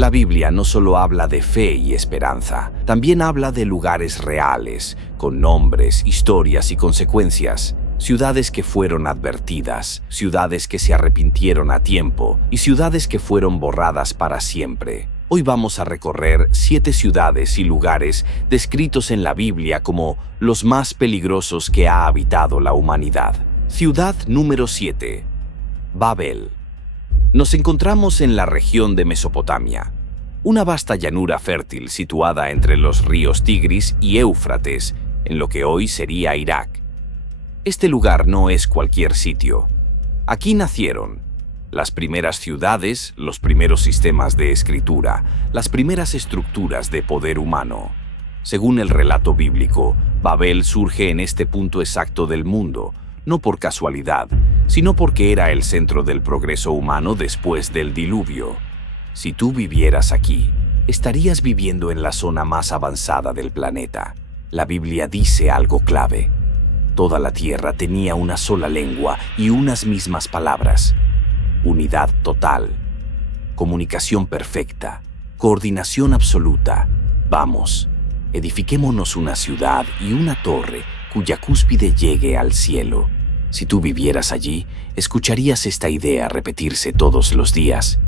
La Biblia no solo habla de fe y esperanza, también habla de lugares reales, con nombres, historias y consecuencias. Ciudades que fueron advertidas, ciudades que se arrepintieron a tiempo y ciudades que fueron borradas para siempre. Hoy vamos a recorrer 7 ciudades y lugares descritos en la Biblia como los más peligrosos que ha habitado la humanidad. Ciudad número 7. Babel. Nos encontramos en la región de Mesopotamia, una vasta llanura fértil situada entre los ríos Tigris y Éufrates, en lo que hoy sería Irak. Este lugar no es cualquier sitio. Aquí nacieron las primeras ciudades, los primeros sistemas de escritura, las primeras estructuras de poder humano. Según el relato bíblico, Babel surge en este punto exacto del mundo, no por casualidad, sino porque era el centro del progreso humano después del diluvio. Si tú vivieras aquí, estarías viviendo en la zona más avanzada del planeta. La Biblia dice algo clave. Toda la tierra tenía una sola lengua y unas mismas palabras. Unidad total, comunicación perfecta, coordinación absoluta. Vamos, edifiquémonos una ciudad y una torre cuya cúspide llegue al cielo. Si tú vivieras allí, escucharías esta idea repetirse todos los días.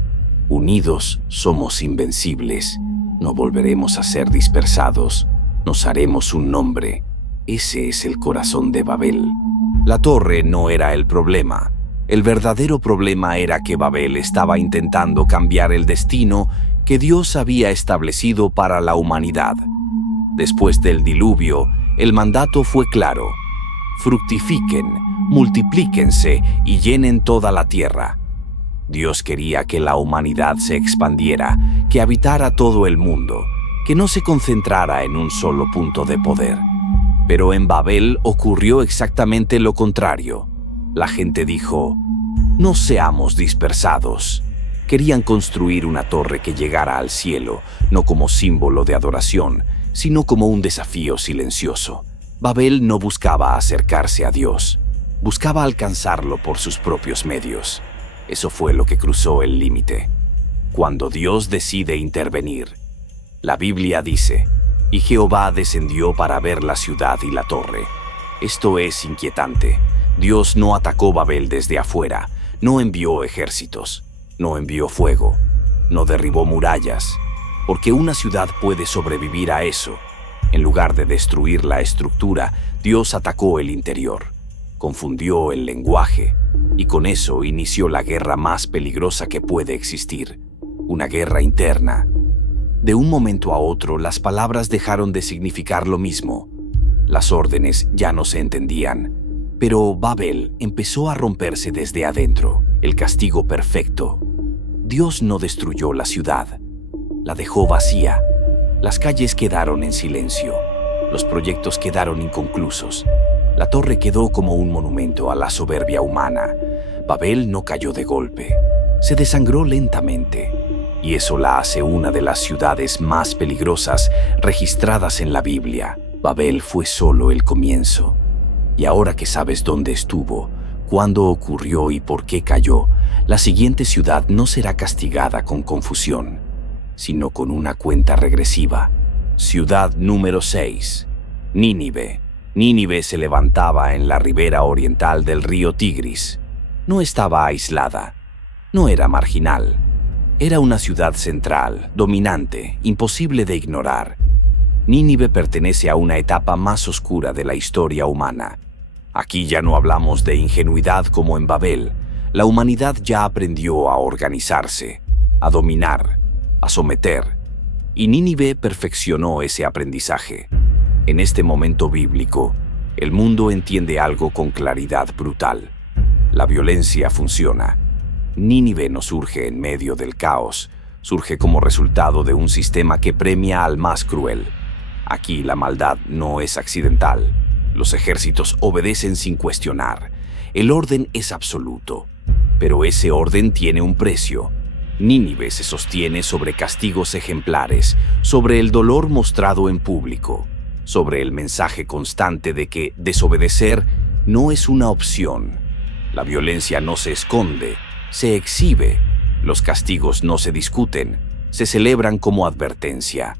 Unidos somos invencibles, no volveremos a ser dispersados, nos haremos un nombre. Ese es el corazón de Babel. La torre no era el problema. El verdadero problema era que Babel estaba intentando cambiar el destino que Dios había establecido para la humanidad. Después del diluvio, el mandato fue claro: fructifiquen, multiplíquense y llenen toda la tierra. Dios quería que la humanidad se expandiera, que habitara todo el mundo, que no se concentrara en un solo punto de poder. Pero en Babel ocurrió exactamente lo contrario. La gente dijo: no seamos dispersados. Querían construir una torre que llegara al cielo, no como símbolo de adoración, sino como un desafío silencioso. Babel no buscaba acercarse a Dios, buscaba alcanzarlo por sus propios medios. Eso fue lo que cruzó el límite. Cuando Dios decide intervenir, la Biblia dice: y Jehová descendió para ver la ciudad y la torre. Esto es inquietante. Dios no atacó Babel desde afuera, no envió ejércitos, no envió fuego, no derribó murallas, porque una ciudad puede sobrevivir a eso. En lugar de destruir la estructura, Dios atacó el interior, confundió el lenguaje, y con eso inició la guerra más peligrosa que puede existir, una guerra interna. De un momento a otro, las palabras dejaron de significar lo mismo. Las órdenes ya no se entendían. Pero Babel empezó a romperse desde adentro, el castigo perfecto. Dios no destruyó la ciudad, la dejó vacía. Las calles quedaron en silencio, los proyectos quedaron inconclusos. La torre quedó como un monumento a la soberbia humana. Babel no cayó de golpe, se desangró lentamente. Y eso la hace una de las ciudades más peligrosas registradas en la Biblia. Babel fue solo el comienzo. Y ahora que sabes dónde estuvo, cuándo ocurrió y por qué cayó, la siguiente ciudad no será castigada con confusión, sino con una cuenta regresiva. Ciudad número 6. Nínive. Nínive se levantaba en la ribera oriental del río Tigris. No estaba aislada, no era marginal. Era una ciudad central, dominante, imposible de ignorar. Nínive pertenece a una etapa más oscura de la historia humana. Aquí ya no hablamos de ingenuidad como en Babel. La humanidad ya aprendió a organizarse, a dominar, a someter. Y Nínive perfeccionó ese aprendizaje. En este momento bíblico, el mundo entiende algo con claridad brutal. La violencia funciona. Nínive no surge en medio del caos, surge como resultado de un sistema que premia al más cruel. Aquí la maldad no es accidental. Los ejércitos obedecen sin cuestionar. El orden es absoluto. Pero ese orden tiene un precio. Nínive se sostiene sobre castigos ejemplares, sobre el dolor mostrado en público, sobre el mensaje constante de que desobedecer no es una opción. La violencia no se esconde, se exhibe. Los castigos no se discuten, Se celebran como advertencia.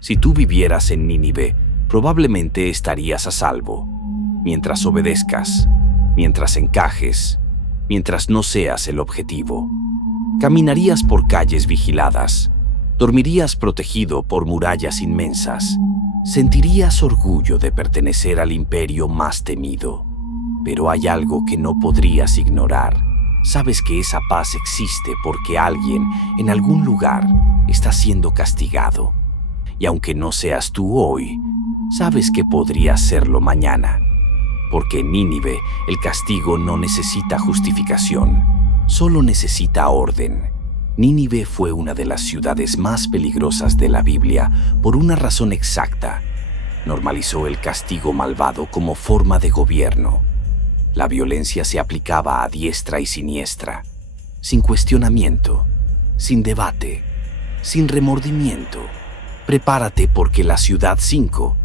Si tú vivieras en Nínive, probablemente estarías a salvo, mientras obedezcas, mientras encajes, mientras no seas el objetivo. Caminarías por calles vigiladas, dormirías protegido por murallas inmensas, sentirías orgullo de pertenecer al imperio más temido. Pero hay algo que no podrías ignorar. Sabes que esa paz existe porque alguien, en algún lugar, está siendo castigado. Y aunque no seas tú hoy, sabes que podrías serlo mañana. Porque en Nínive el castigo no necesita justificación, solo necesita orden. Nínive fue una de las ciudades más peligrosas de la Biblia por una razón exacta. Normalizó el castigo malvado como forma de gobierno. La violencia se aplicaba a diestra y siniestra, sin cuestionamiento, sin debate, sin remordimiento. Prepárate porque la ciudad 5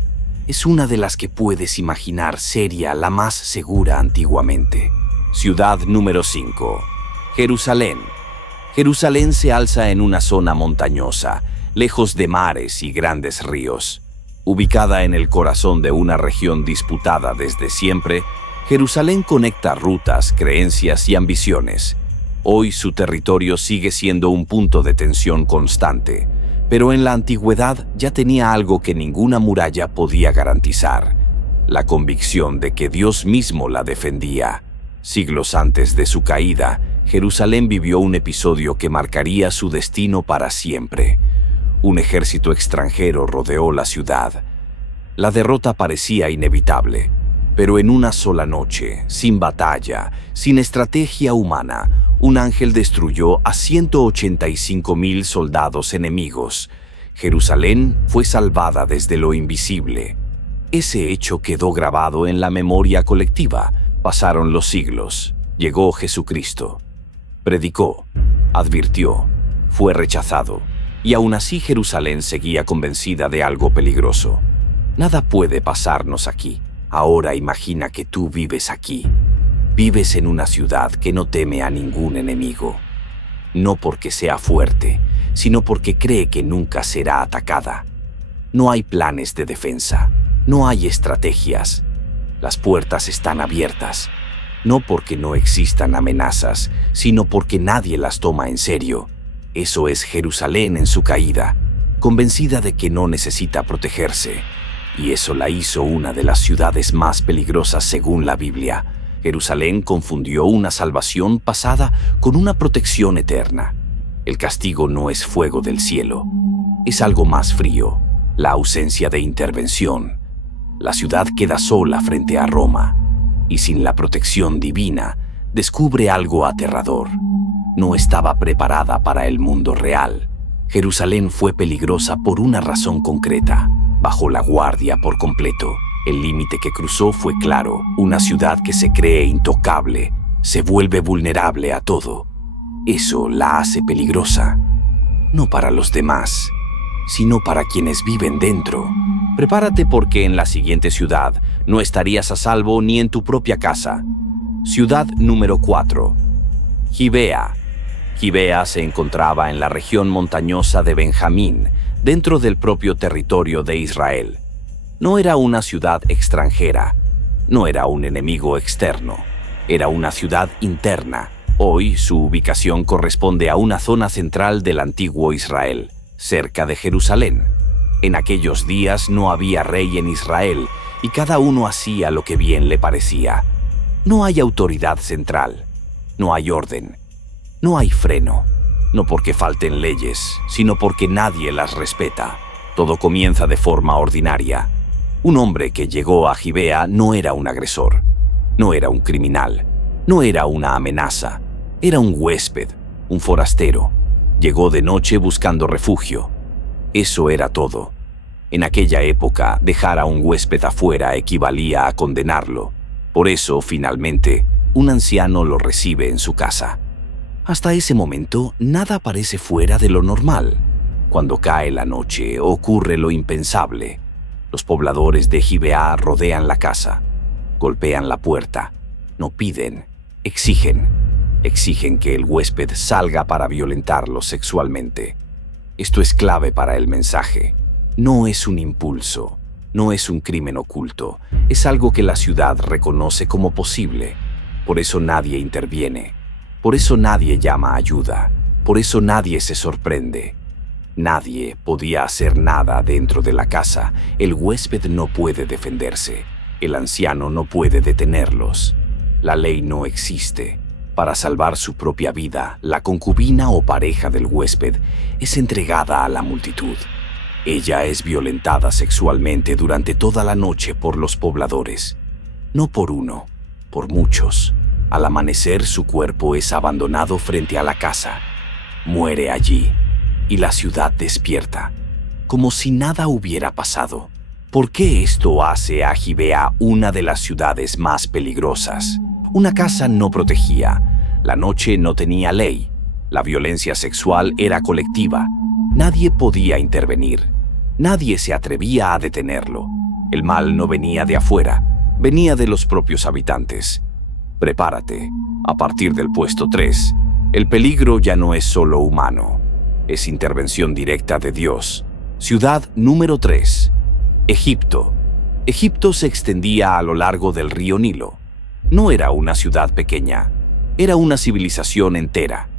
es una de las que puedes imaginar sería la más segura antiguamente. Ciudad número 5. Jerusalén. Jerusalén se alza en una zona montañosa, lejos de mares y grandes ríos. Ubicada en el corazón de una región disputada desde siempre, Jerusalén conecta rutas, creencias y ambiciones. Hoy su territorio sigue siendo un punto de tensión constante, pero en la antigüedad ya tenía algo que ninguna muralla podía garantizar: la convicción de que Dios mismo la defendía. Siglos antes de su caída, Jerusalén vivió un episodio que marcaría su destino para siempre. Un ejército extranjero rodeó la ciudad. La derrota parecía inevitable, pero en una sola noche, sin batalla, sin estrategia humana, un ángel destruyó a 185,000 soldados enemigos. Jerusalén fue salvada desde lo invisible. Ese hecho quedó grabado en la memoria colectiva. Pasaron los siglos. Llegó Jesucristo. Predicó, advirtió, fue rechazado, y aún así Jerusalén seguía convencida de algo peligroso. Nada puede pasarnos aquí. Ahora imagina que tú vives aquí. Vives en una ciudad que no teme a ningún enemigo. No porque sea fuerte, sino porque cree que nunca será atacada. No hay planes de defensa, no hay estrategias. Las puertas están abiertas. No porque no existan amenazas, sino porque nadie las toma en serio. Eso es Jerusalén en su caída, convencida de que no necesita protegerse. Y eso la hizo una de las ciudades más peligrosas según la Biblia. Jerusalén confundió una salvación pasada con una protección eterna. El castigo no es fuego del cielo, es algo más frío, la ausencia de intervención. La ciudad queda sola frente a Roma. Y sin la protección divina, descubre algo aterrador. No estaba preparada para el mundo real. Jerusalén fue peligrosa por una razón concreta. Bajó la guardia por completo. El límite que cruzó fue claro. Una ciudad que se cree intocable, se vuelve vulnerable a todo. Eso la hace peligrosa. No para los demás, sino para quienes viven dentro. Prepárate porque en la siguiente ciudad no estarías a salvo ni en tu propia casa. Ciudad número 4. Gibea. Gibea se encontraba en la región montañosa de Benjamín, dentro del propio territorio de Israel. No era una ciudad extranjera, no era un enemigo externo, era una ciudad interna. Hoy su ubicación corresponde a una zona central del antiguo Israel, cerca de Jerusalén. En aquellos días no había rey en Israel y cada uno hacía lo que bien le parecía. No hay autoridad central, no hay orden, no hay freno. No porque falten leyes, sino porque nadie las respeta. Todo comienza de forma ordinaria. Un hombre que llegó a Gibea no era un agresor, no era un criminal, no era una amenaza. Era un huésped, un forastero. Llegó de noche buscando refugio. Eso era todo. En aquella época, dejar a un huésped afuera equivalía a condenarlo. Por eso, finalmente, un anciano lo recibe en su casa. Hasta ese momento, nada parece fuera de lo normal. Cuando cae la noche, ocurre lo impensable. Los pobladores de Gibea rodean la casa, golpean la puerta, no piden, exigen que el huésped salga para violentarlo sexualmente. Esto es clave para el mensaje. No es un impulso, no es un crimen oculto, es algo que la ciudad reconoce como posible. Por eso nadie interviene, por eso nadie llama ayuda, por eso nadie se sorprende. Nadie podía hacer nada dentro de la casa, el huésped no puede defenderse, el anciano no puede detenerlos. La ley no existe. Para salvar su propia vida, la concubina o pareja del huésped es entregada a la multitud. Ella es violentada sexualmente durante toda la noche por los pobladores. No por uno, por muchos. Al amanecer su cuerpo es abandonado frente a la casa. Muere allí y la ciudad despierta, como si nada hubiera pasado. ¿Por qué esto hace a Gibea una de las ciudades más peligrosas? Una casa no protegía, la noche no tenía ley, la violencia sexual era colectiva, nadie podía intervenir, nadie se atrevía a detenerlo. El mal no venía de afuera, venía de los propios habitantes. Prepárate, a partir del puesto 3, el peligro ya no es solo humano, es intervención directa de Dios. Ciudad número 3. Egipto. Egipto se extendía a lo largo del río Nilo. No era una ciudad pequeña, era una civilización entera,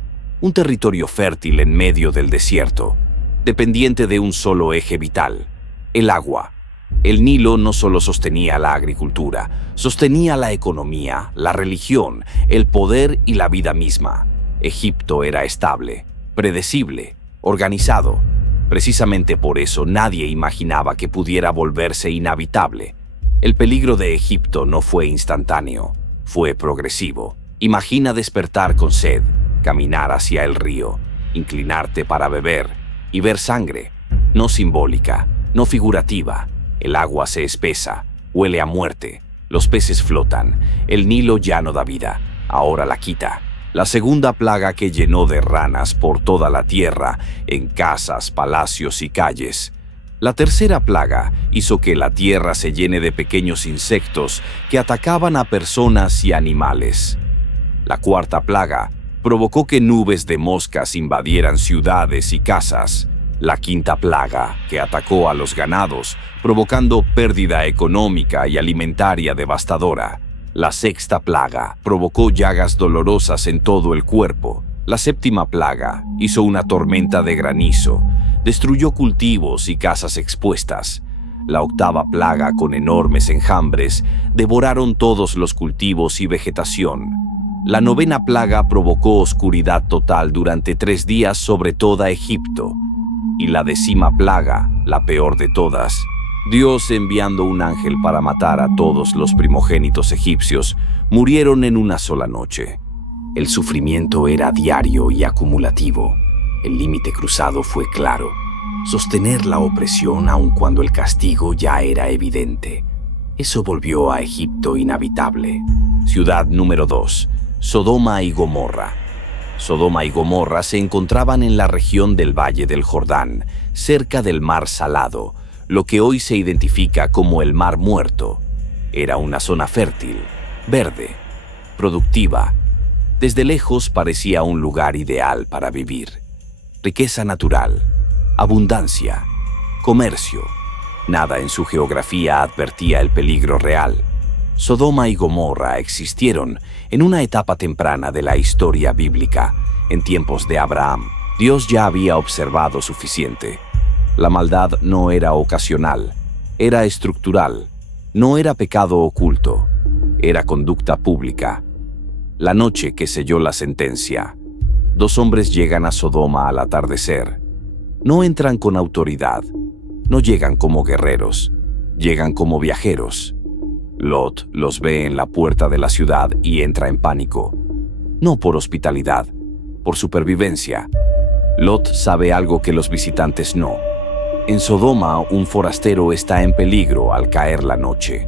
un territorio fértil en medio del desierto, dependiente de un solo eje vital, el agua. El Nilo no solo sostenía la agricultura, sostenía la economía, la religión, el poder y la vida misma. Egipto era estable, predecible, organizado. Precisamente por eso nadie imaginaba que pudiera volverse inhabitable. El peligro de Egipto no fue instantáneo, fue progresivo. Imagina despertar con sed, caminar hacia el río, inclinarte para beber y ver sangre, no simbólica, no figurativa. El agua se espesa, huele a muerte, los peces flotan, el Nilo ya no da vida, ahora la quita. La segunda plaga que llenó de ranas por toda la tierra, en casas, palacios y calles. La tercera plaga hizo que la tierra se llene de pequeños insectos que atacaban a personas y animales. La cuarta plaga provocó que nubes de moscas invadieran ciudades y casas. La quinta plaga, que atacó a los ganados, provocando pérdida económica y alimentaria devastadora. La sexta plaga provocó llagas dolorosas en todo el cuerpo. La séptima plaga hizo una tormenta de granizo, destruyó cultivos y casas expuestas. La octava plaga, con enormes enjambres, devoraron todos los cultivos y vegetación. La novena plaga provocó oscuridad total durante 3 días sobre toda Egipto. Y la 10ª plaga, la peor de todas, Dios enviando un ángel para matar a todos los primogénitos egipcios, murieron en una sola noche. El sufrimiento era diario y acumulativo. El límite cruzado fue claro. Sostener la opresión aun cuando el castigo ya era evidente. Eso volvió a Egipto inhabitable. Ciudad número 2. Sodoma y Gomorra. Sodoma y Gomorra se encontraban en la región del Valle del Jordán, cerca del Mar Salado, lo que hoy se identifica como el Mar Muerto. Era una zona fértil, verde, productiva. Desde lejos parecía un lugar ideal para vivir. Riqueza natural, abundancia, comercio. Nada en su geografía advertía el peligro real. Sodoma y Gomorra existieron en una etapa temprana de la historia bíblica. En tiempos de Abraham, Dios ya había observado suficiente. La maldad no era ocasional, era estructural, no era pecado oculto, era conducta pública. La noche que selló la sentencia, 2 hombres llegan a Sodoma al atardecer. No entran con autoridad, no llegan como guerreros, llegan como viajeros. Lot los ve en la puerta de la ciudad y entra en pánico. No por hospitalidad, por supervivencia. Lot sabe algo que los visitantes no. En Sodoma, un forastero está en peligro al caer la noche.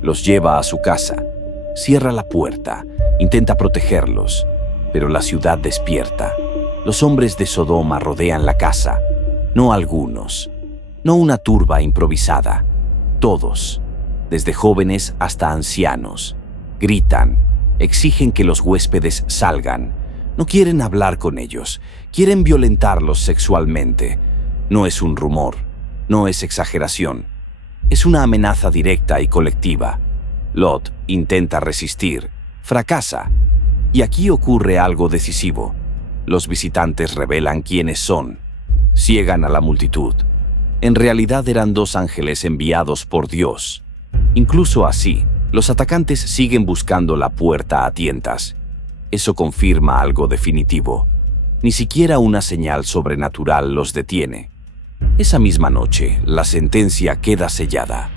Los lleva a su casa, cierra la puerta, intenta protegerlos, pero la ciudad despierta. Los hombres de Sodoma rodean la casa, no algunos, no una turba improvisada, todos, desde jóvenes hasta ancianos, gritan, exigen que los huéspedes salgan. No quieren hablar con ellos, quieren violentarlos sexualmente. No es un rumor, no es exageración. Es una amenaza directa y colectiva. Lot intenta resistir, fracasa. Y aquí ocurre algo decisivo. Los visitantes revelan quiénes son. Ciegan a la multitud. En realidad eran 2 ángeles enviados por Dios. Incluso así, los atacantes siguen buscando la puerta a tientas. Eso confirma algo definitivo. Ni siquiera una señal sobrenatural los detiene. Esa misma noche, la sentencia queda sellada.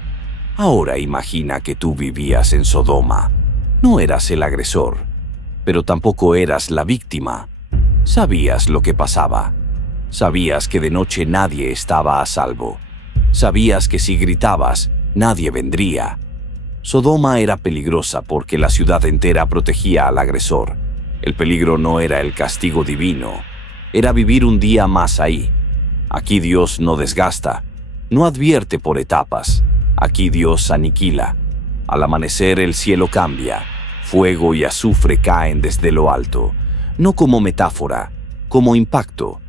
Ahora imagina que tú vivías en Sodoma. No eras el agresor, pero tampoco eras la víctima. Sabías lo que pasaba. Sabías que de noche nadie estaba a salvo. Sabías que si gritabas, nadie vendría. Sodoma era peligrosa porque la ciudad entera protegía al agresor. El peligro no era el castigo divino, era vivir un día más ahí. Aquí Dios no desgasta, no advierte por etapas. Aquí Dios aniquila. Al amanecer el cielo cambia, fuego y azufre caen desde lo alto, no como metáfora, como impacto.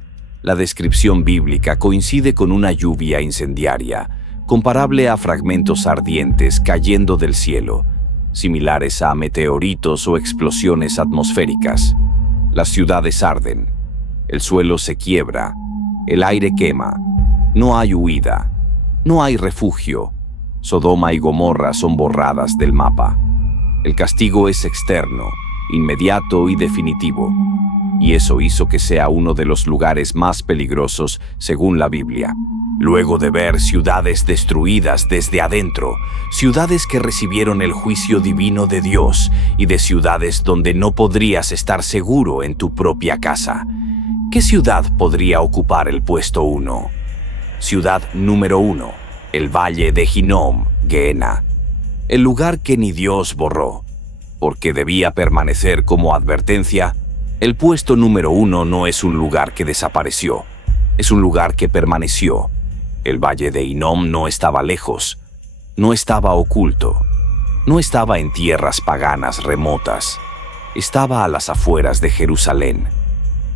La descripción bíblica coincide con una lluvia incendiaria, comparable a fragmentos ardientes cayendo del cielo, similares a meteoritos o explosiones atmosféricas. Las ciudades arden, el suelo se quiebra, el aire quema, no hay huida, no hay refugio. Sodoma y Gomorra son borradas del mapa. El castigo es externo, inmediato y definitivo, y eso hizo que sea uno de los lugares más peligrosos según la Biblia. Luego de ver ciudades destruidas desde adentro, ciudades que recibieron el juicio divino de Dios y de ciudades donde no podrías estar seguro en tu propia casa, ¿qué ciudad podría ocupar el puesto 1? Ciudad número 1, el valle de Hinnom, Gehenna, el lugar que ni Dios borró, porque debía permanecer como advertencia. El puesto número 1 no es un lugar que desapareció, es un lugar que permaneció. El valle de Hinnom no estaba lejos, no estaba oculto, no estaba en tierras paganas remotas, estaba a las afueras de Jerusalén,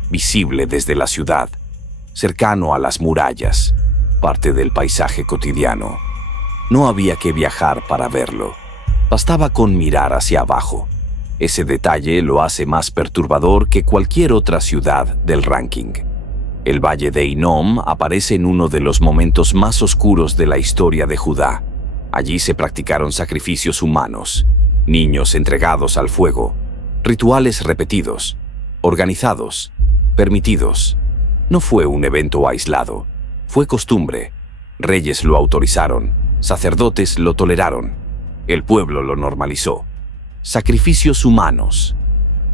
visible desde la ciudad, cercano a las murallas, parte del paisaje cotidiano. No había que viajar para verlo, bastaba con mirar hacia abajo. Ese detalle lo hace más perturbador que cualquier otra ciudad del ranking. El valle de Hinnom aparece en uno de los momentos más oscuros de la historia de Judá. Allí se practicaron sacrificios humanos, niños entregados al fuego, rituales repetidos, organizados, permitidos. No fue un evento aislado, fue costumbre. Reyes lo autorizaron, sacerdotes lo toleraron, el pueblo lo normalizó. Sacrificios humanos,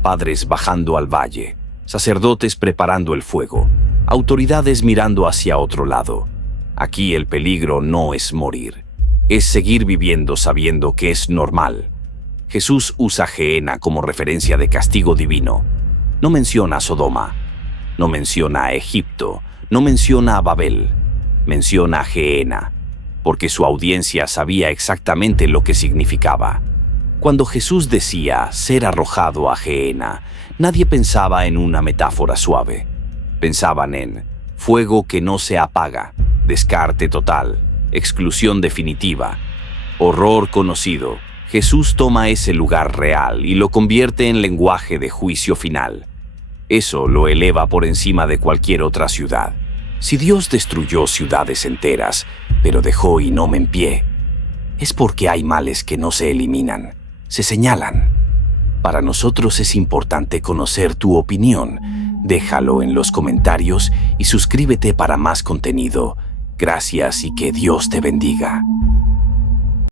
padres bajando al valle, sacerdotes preparando el fuego, autoridades mirando hacia otro lado. Aquí el peligro no es morir, es seguir viviendo sabiendo que es normal. Jesús usa Gehenna como referencia de castigo divino. No menciona a Sodoma, no menciona a Egipto, no menciona a Babel, menciona a Gehenna, porque su audiencia sabía exactamente lo que significaba. Cuando Jesús decía ser arrojado a Gehenna, nadie pensaba en una metáfora suave. Pensaban en fuego que no se apaga, descarte total, exclusión definitiva, horror conocido. Jesús toma ese lugar real y lo convierte en lenguaje de juicio final. Eso lo eleva por encima de cualquier otra ciudad. Si Dios destruyó ciudades enteras, pero dejó Hinnom en pie, es porque hay males que no se eliminan, se señalan. Para nosotros es importante conocer tu opinión. Déjalo en los comentarios y suscríbete para más contenido. Gracias y que Dios te bendiga.